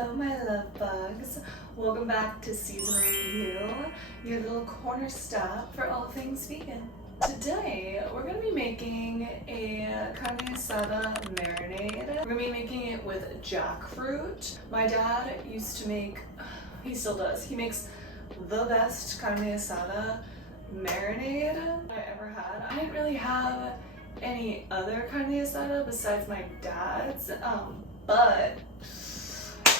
Hello my love bugs. Welcome back to Season Review, your little corner stop for all things vegan. Today we're going to be making a carne asada marinade. We're going to be making it with jackfruit. My dad used to make, he still does, he makes the best carne asada marinade I ever had. I didn't really have any other carne asada besides my dad's, but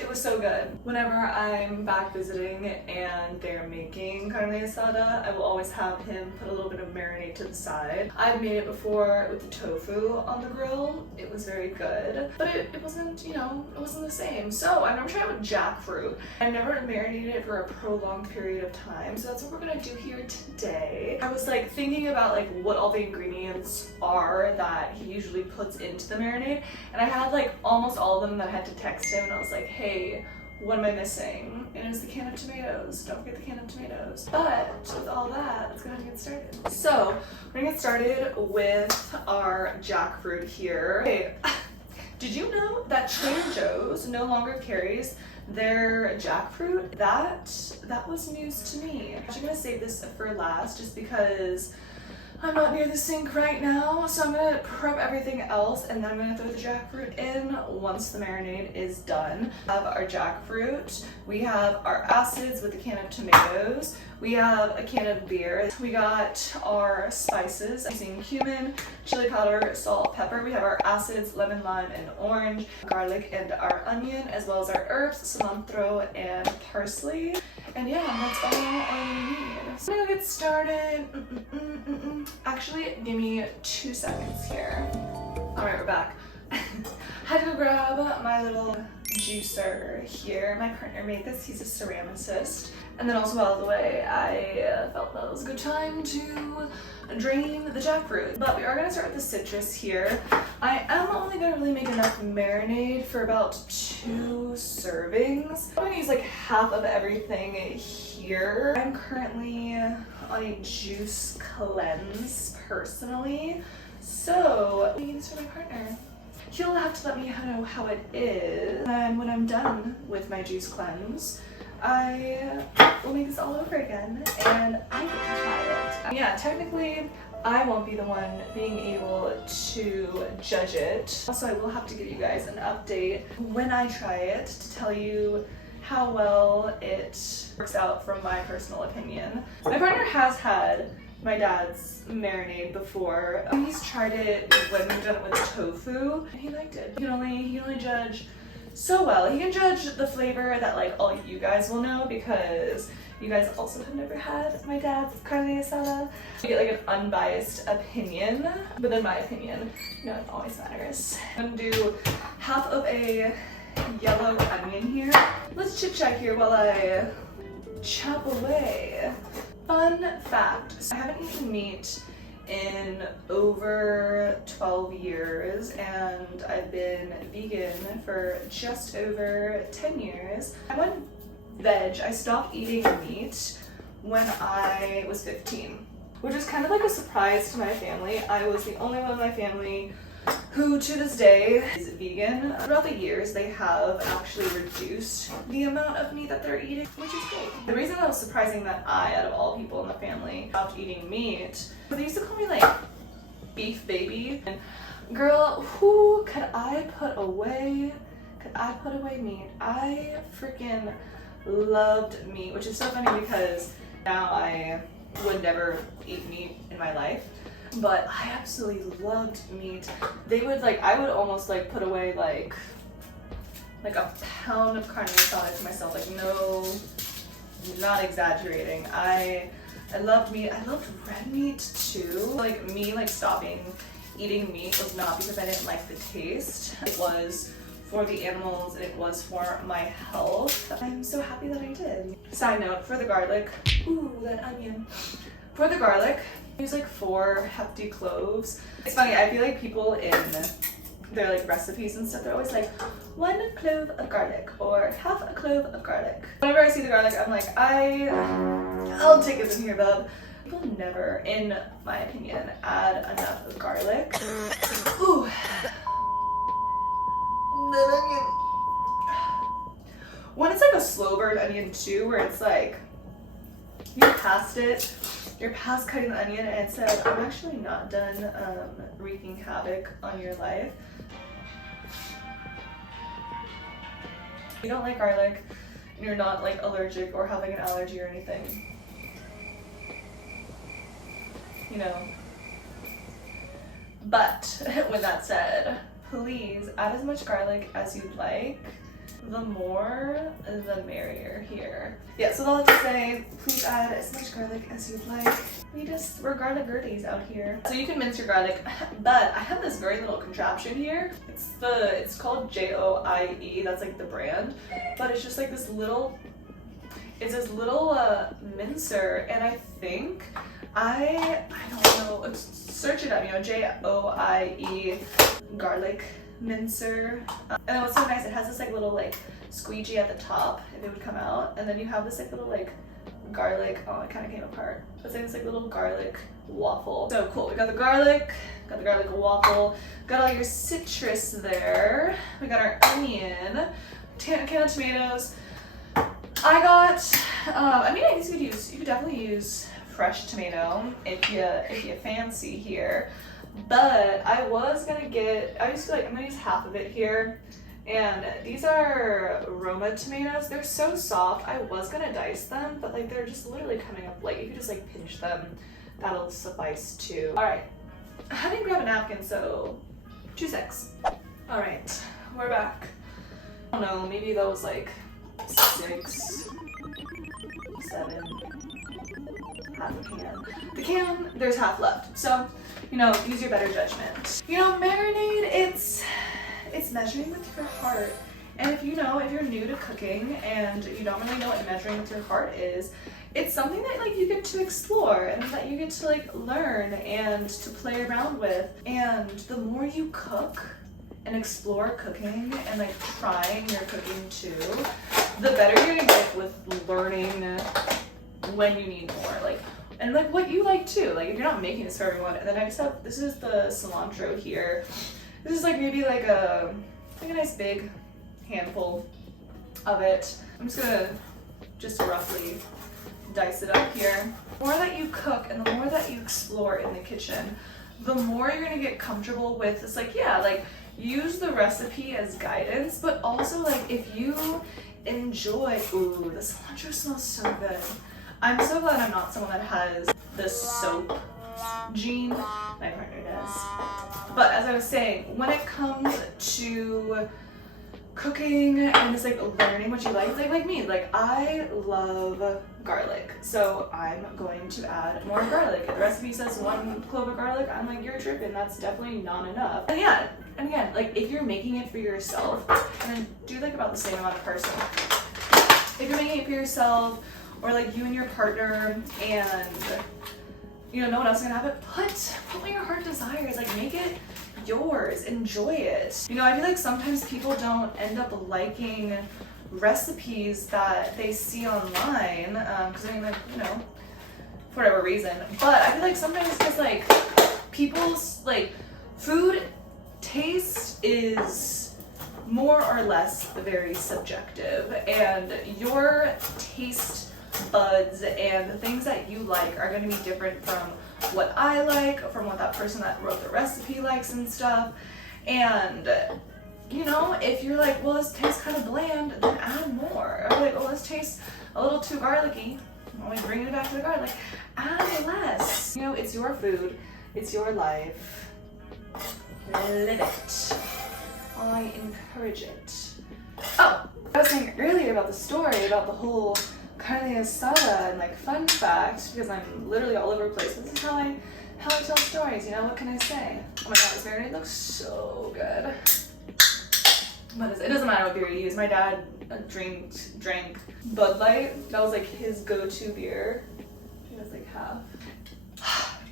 it was so good. Whenever I'm back visiting and they're making carne asada, I will always have him put a little bit of marinade to the side. I've made it before with the tofu on the grill. It was very good, but it wasn't, you know, it wasn't the same. So I've never tried it with jackfruit. I've never marinated it for a prolonged period of time, so that's what we're gonna do here today. I was like thinking about like what all the ingredients are that he usually puts into the marinade, and I had like almost all of them that I had to text him, and I was like, hey, what am I missing? And it was the can of tomatoes. Don't forget the can of tomatoes. But with all that, let's go ahead and get started. So we're gonna get started with our jackfruit here. Hey, did you know that Trader Joe's no longer carries their jackfruit? That was news to me. I'm actually gonna save this for last just because I'm not near the sink right now, so I'm gonna prep everything else and then I'm gonna throw the jackfruit in once the marinade is done. We have our jackfruit, we have our acids with a can of tomatoes, we have a can of beer, we got our spices using cumin, chili powder, salt, pepper, we have our acids, lemon, lime, and orange, garlic, and our onion, as well as our herbs, cilantro, and parsley. And yeah, that's all we need. So I'm gonna get started. Actually, give me 2 seconds here. All right, we're back. Had to go grab my little juicer here. My partner made this, he's a ceramicist. And then also while the way, I felt that was a good time to drain the jackfruit. But we are gonna start with the citrus here. I am only gonna really make enough marinade for about 2 servings. I'm gonna use like half of everything here. I'm currently on a juice cleanse personally. So, I need this for my partner. He'll have to let me know how it is. And when I'm done with my juice cleanse, I will make this all over again and I get to try it. Yeah, technically I won't be the one being able to judge it. Also, I will have to give you guys an update when I try it to tell you how well it works out from my personal opinion. My partner has had my dad's marinade before. He's tried it when we've done it with tofu and he liked it. He can only judge so well. He can judge the flavor that like all you guys will know because you guys also have never had my dad's carne asada. You get like an unbiased opinion, but then my opinion, you know, it always matters. I'm gonna do half of a yellow onion here. Let's chit chat here while I chop away. Fun fact, I haven't eaten meat in over 12 years and I've been vegan for just over 10 years. I went veg. I stopped eating meat when I was 15, which is kind of like a surprise to my family. I was the only one in my family who to this day is vegan. Throughout the years, they have actually reduced the amount of meat that they're eating, which is great. The reason that was surprising that I, out of all people in the family, stopped eating meat, they used to call me like beef baby. And girl, who could I put away? Could I put away meat? I freaking loved meat, which is so funny because now I would never eat meat in my life. But I absolutely loved meat. They would like, I would almost like put away like a pound of carne asada to myself. Like no, not exaggerating. I loved meat. I loved red meat too. Like me like stopping eating meat was not because I didn't like the taste. It was for the animals and it was for my health. I'm so happy that I did. Side note, for the garlic, ooh, that onion. For the garlic, I use like 4 hefty cloves. It's funny, I feel like people in their like recipes and stuff, they're always like 1 clove of garlic or half a clove of garlic. Whenever I see the garlic, I'm like, I'll take it in here, bub. People never, in my opinion, add enough garlic. Ooh. That onion. when it's like a slow burn onion too, where it's like you're past it, you're past cutting the onion, and it said, I'm actually not done wreaking havoc on your life. If you don't like garlic and you're not like allergic or having an allergy or anything, you know. But with that said, please add as much garlic as you'd like. The more, the merrier here. Yeah, so that's to say, please add as much garlic as you'd like. We're garlic girlies out here. So you can mince your garlic, but I have this very little contraption here. It's called JOIE, that's like the brand, but it's just like this little, it's this little mincer, and I think, I don't know, search it up, you know, JOIE garlic mincer. And then what's so nice, it has this like little like squeegee at the top if it would come out, and then you have this like little like garlic, oh it kind of came apart, it's like this like little garlic waffle. So cool, we got the garlic waffle, got all your citrus there, we got our onion, can of tomatoes. I got I mean, I guess you could definitely use fresh tomato if you fancy here. But I'm gonna use half of it here. And these are Roma tomatoes. They're so soft. I was gonna dice them, but like they're just literally coming up, like if you just like pinch them, that'll suffice too. All right, I didn't grab a napkin, so 2 secs. All right, we're back. I don't know, maybe that was like 6, 7, half a can. The can, there's half left. So, you know, use your better judgment. You know, marinade, it's measuring with your heart. And if you're new to cooking and you don't really know what measuring with your heart is, it's something that like you get to explore and that you get to like learn and to play around with. And the more you cook and explore cooking and like trying your cooking too, the better you're gonna get with learning when you need more, like, and like what you like too. Like if you're not making this for everyone. And then I just have, this is the cilantro here. This is like maybe like a nice big handful of it. I'm just gonna roughly dice it up here. The more that you cook and the more that you explore in the kitchen, the more you're gonna get comfortable with this. Like, yeah, like use the recipe as guidance, but also like if you enjoy, ooh, the cilantro smells so good. I'm so glad I'm not someone that has the soap gene. My partner does. But as I was saying, when it comes to cooking and just like learning what you like me, like I love garlic, so I'm going to add more garlic. If the recipe says 1 clove of garlic, I'm like, you're tripping, that's definitely not enough. And yeah, and again, like if you're making it for yourself, and then do like about the same amount of parsley. If you're making it for yourself, or like you and your partner, and you know no one else is gonna have it, put what your heart desires. Like make it yours, enjoy it. You know, I feel like sometimes people don't end up liking recipes that they see online because they're like, you know, for whatever reason. But I feel like sometimes it's just like people's like food taste is more or less very subjective, and your taste buds and the things that you like are going to be different from what I like, from what that person that wrote the recipe likes and stuff. And you know, if you're like, well, this tastes kind of bland, then add more. Or like, well, this tastes a little too garlicky, always bringing it back to the garlic, add less. You know, it's your food, it's your life, live it. I encourage it. Oh, I was saying earlier about the story about the whole carne asada and like fun fact, because I'm literally all over the place. This is how I tell stories, you know, what can I say? Oh my god, this marinade looks so good. What is it? It doesn't matter what beer you use. My dad drank Bud Light. That was like his go-to beer. He was like half.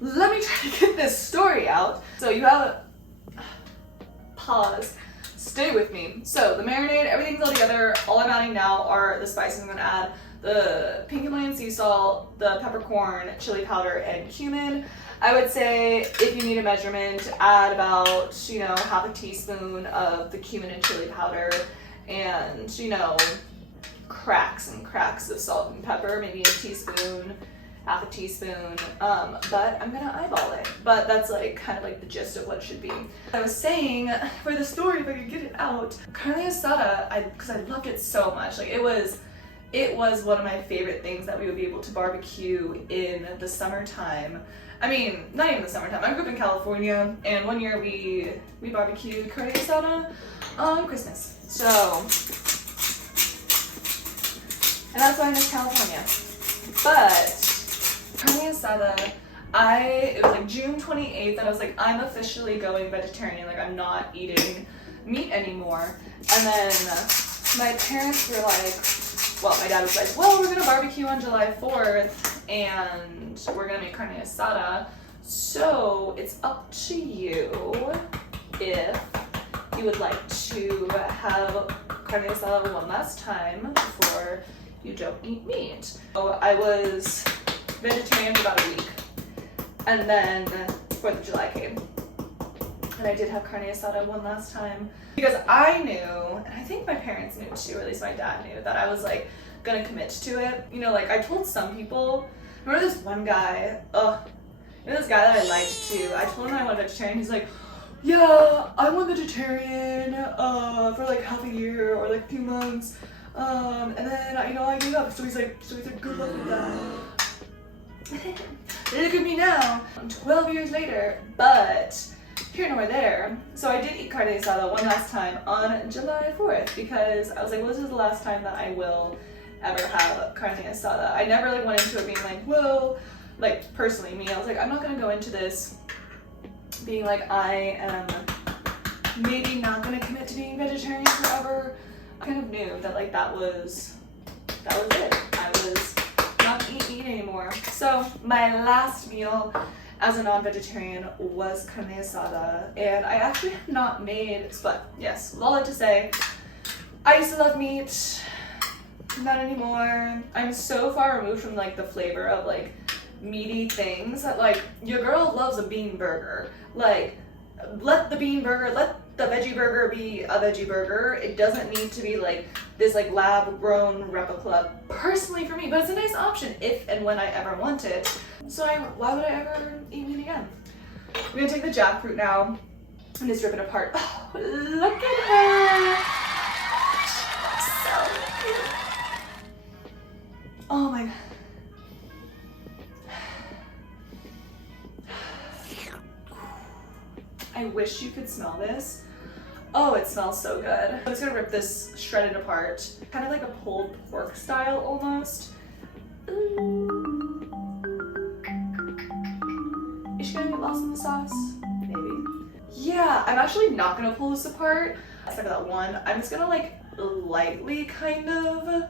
Let me try to get this story out. So you have a pause. Stay with me. So the marinade, everything's all together. All I'm adding now are the spices I'm gonna add. The pink Himalayan sea salt, the peppercorn, chili powder, and cumin. I would say if you need a measurement, add about, you know, half a teaspoon of the cumin and chili powder, and, you know, cracks and cracks of salt and pepper, maybe a teaspoon, half a teaspoon, but I'm gonna eyeball it. But that's like kind of like the gist of what it should be. I was saying for the story, if I could get it out, carne asada, because I loved it so much. Like it was one of my favorite things that we would be able to barbecue in the summertime. I mean, not even the summertime. I grew up in California, and one year we barbecued carne asada on Christmas. So, and that's why I miss California. But carne asada, it was like June 28th, and I was like, I'm officially going vegetarian. Like, I'm not eating meat anymore. And then my parents were like, well, my dad was like, well, we're gonna barbecue on July 4th, and we're gonna make carne asada. So it's up to you if you would like to have carne asada one last time before you don't eat meat. So I was vegetarian for about a week, and then 4th of July came, and I did have carne asada one last time because I knew, and I think my parents knew too, or at least my dad knew, that I was like gonna commit to it. You know, like I told some people, remember this one guy, you know this guy that I liked too, I told him I went vegetarian. He's like, yeah, I went vegetarian for like half a year or like a few months, and then I gave up. So he's like, good luck with that. Look at me now, 12 years later, but here nor there. So I did eat carne asada one last time on July 4th because I was like, well, this is the last time that I will ever have carne asada. I never like went into it being like, whoa, like personally me, I was like, I'm not gonna go into this being like, I am maybe not gonna commit to being vegetarian forever. I kind of knew that like that was it. I was not eating anymore. So my last meal as a non-vegetarian was carne asada, and I actually have not made, but yes, with all that to say, I used to love meat, not anymore. I'm so far removed from like the flavor of like meaty things that like your girl loves a bean burger. Like let the veggie burger be a veggie burger. It doesn't need to be like this like lab grown replica personally for me, but it's a nice option if and when I ever want it. So why would I ever eat meat again? I'm gonna take the jackfruit now and just rip it apart. Oh, look at her. So cute. Oh my god. I wish you could smell this. Oh, it smells so good. I'm just gonna rip this shredded apart. Kind of like a pulled pork style almost. Is she gonna get lost in the sauce? Maybe. Yeah, I'm actually not gonna pull this apart. Except for that one. I'm just gonna like lightly kind of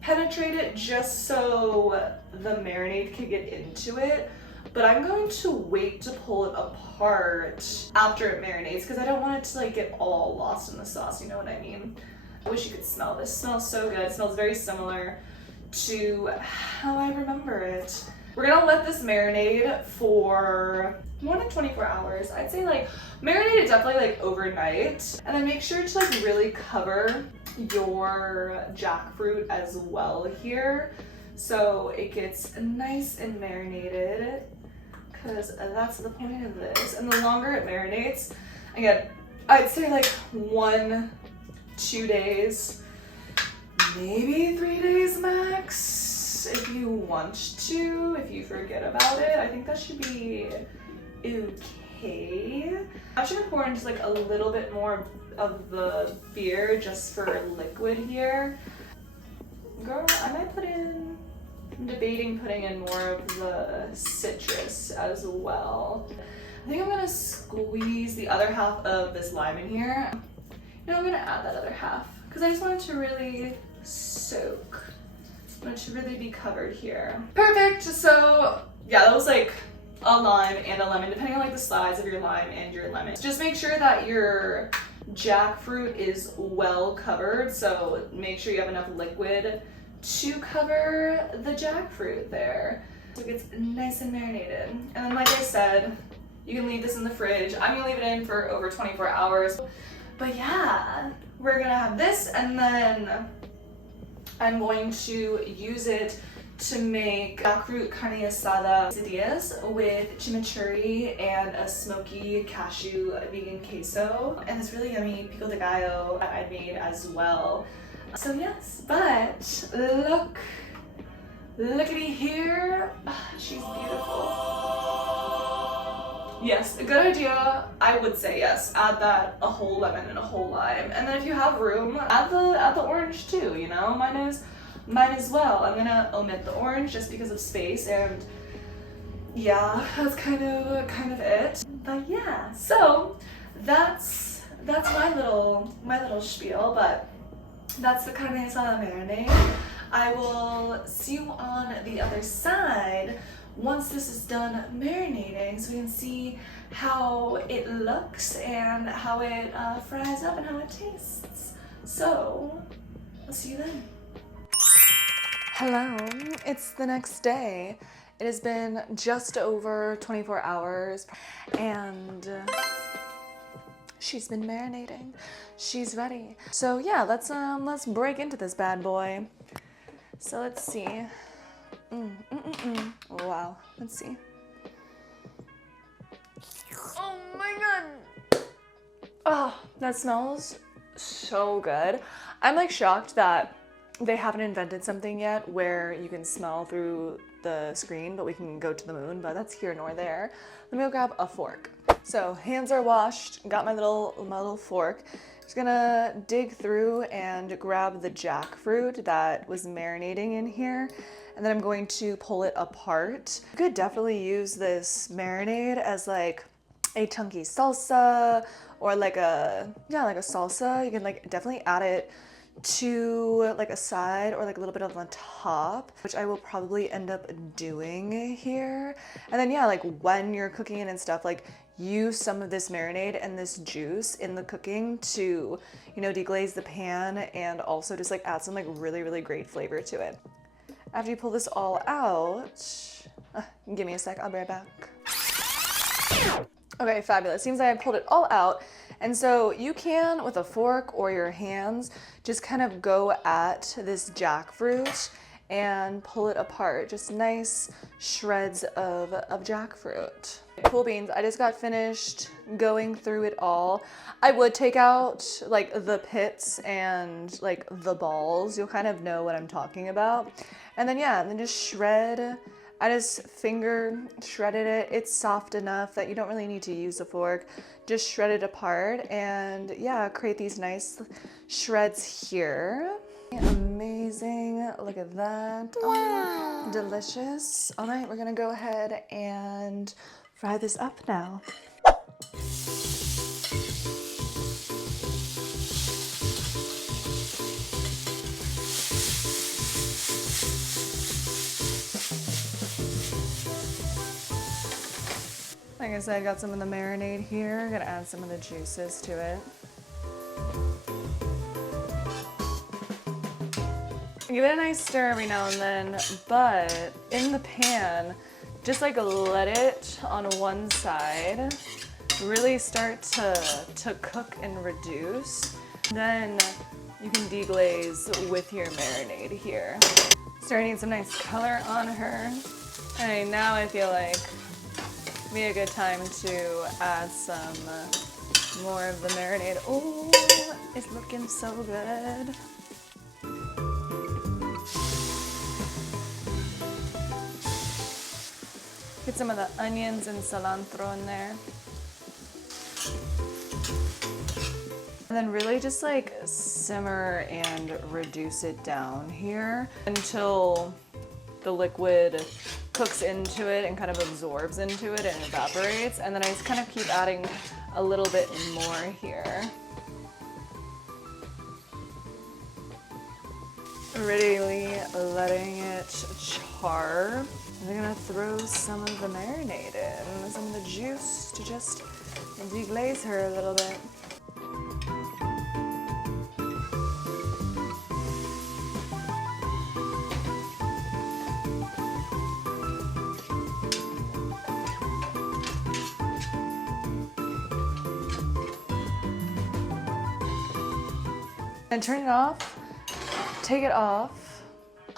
penetrate it just so the marinade can get into it. But I'm going to wait to pull it apart after it marinates because I don't want it to like get all lost in the sauce, you know what I mean? I wish you could smell this. It smells so good. It smells very similar to how I remember it. We're gonna let this marinate for more than 24 hours. I'd say like marinate it definitely like overnight, and then make sure to like really cover your jackfruit as well here so it gets nice and marinated, because that's the point of this. And the longer it marinates, again, I'd say like 1-2 days, maybe 3 days max if you want to. If you forget about it, I think that should be okay. I'm just gonna pour in just like a little bit more of the beer just for liquid here. Girl, I might I'm debating putting in more of the citrus as well. I think I'm gonna squeeze the other half of this lime in here. You know, I'm gonna add that other half because I just want it to really soak. I want it to really be covered here. Perfect, so yeah, that was like a lime and a lemon, depending on like the size of your lime and your lemon. Just make sure that your jackfruit is well covered, so make sure you have enough liquid to cover the jackfruit there so it gets nice and marinated. And then like I said, you can leave this in the fridge. I'm gonna leave it in for over 24 hours. But yeah, we're gonna have this, and then I'm going to use it to make Jackfruit Carne Asada quesadillas with chimichurri and a smoky cashew vegan queso, and this really yummy pico de gallo that I made as well. So yes, but lookity here, she's beautiful. Yes, a good idea. I would say yes. Add that, a whole lemon and a whole lime, and then if you have room, add the orange too. You know, mine as well. I'm gonna omit the orange just because of space, and yeah, that's kind of it. But yeah, so that's my little spiel. But that's the carne asada marinade. I will see you on the other side once this is done marinating, so we can see how it looks and how it fries up and how it tastes. So I'll see you then. Hello, it's the next day. It has been just over 24 hours and she's been marinating. She's ready. So yeah, let's break into this bad boy. So let's see. Wow, let's see. Oh my god. Oh, that smells so good. I'm like shocked that they haven't invented something yet where you can smell through the screen, but we can go to the moon, but that's here nor there. Let me go grab a fork. So hands are washed, got my little fork. Just gonna dig through and grab the jackfruit that was marinating in here, and then I'm going to pull it apart. You could definitely use this marinade as like a chunky salsa or like a salsa. You can like definitely add it to like a side or like a little bit on the top, which I will probably end up doing here. And then yeah, like when you're cooking it and stuff, like use some of this marinade and this juice in the cooking to, you know, deglaze the pan and also just like add some like really great flavor to it. After you pull this all out, give me a sec, I'll be right back. Okay, fabulous. Seems like I pulled it all out. And so you can, with a fork or your hands, just kind of go at this jackfruit and pull it apart. Just nice shreds of jackfruit. Cool beans, I just got finished going through it all. I would take out like the pits and like the balls. You'll kind of know what I'm talking about. And then yeah, and then just shred. I just finger shredded it. It's soft enough that you don't really need to use a fork. Just shred it apart and yeah, create these nice shreds here. Amazing, look at that. Wow. Delicious. All right, we're gonna go ahead and fry this up now. Like I said, I got some of the marinade here. I'm gonna add some of the juices to it. Give it a nice stir every now and then, but in the pan, just like let it on one side, really start to cook and reduce. Then you can deglaze with your marinade here. Starting to get some nice color on her. And now I feel like it'd be a good time to add some more of the marinade. Oh, it's looking so good. Get some of the onions and cilantro in there. And then really just like simmer and reduce it down here until the liquid cooks into it and kind of absorbs into it and evaporates. And then I just kind of keep adding a little bit more here. Really letting it char. I'm gonna throw some of the marinade in, some of the juice to just deglaze her a little bit. And turn it off, take it off.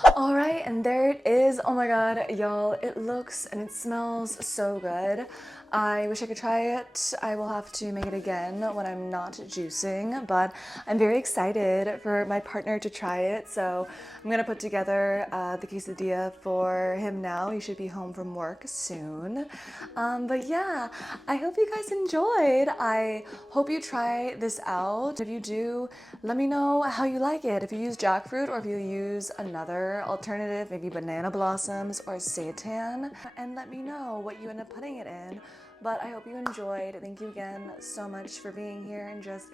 All right, and there it is. Oh my god, y'all, it looks and it smells so good. I wish I could try it. I will have to make it again when I'm not juicing, but I'm very excited for my partner to try it. So I'm gonna put together the quesadilla for him now. He should be home from work soon. But yeah, I hope you guys enjoyed. I hope you try this out. If you do, let me know how you like it. If you use jackfruit or if you use another alternative, maybe banana blossoms or seitan, and let me know what you end up putting it in. But I hope you enjoyed. Thank you again so much for being here and just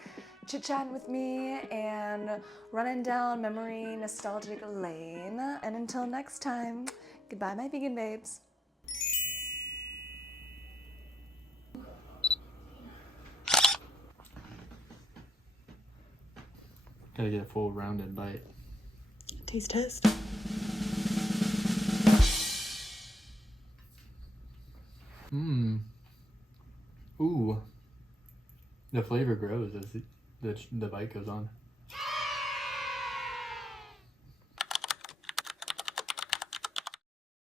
chit-chatting with me and running down memory nostalgic lane. And until next time, goodbye my vegan babes. Gotta get a full rounded bite. Taste test. Mmm. Ooh. The flavor grows as the bite goes on.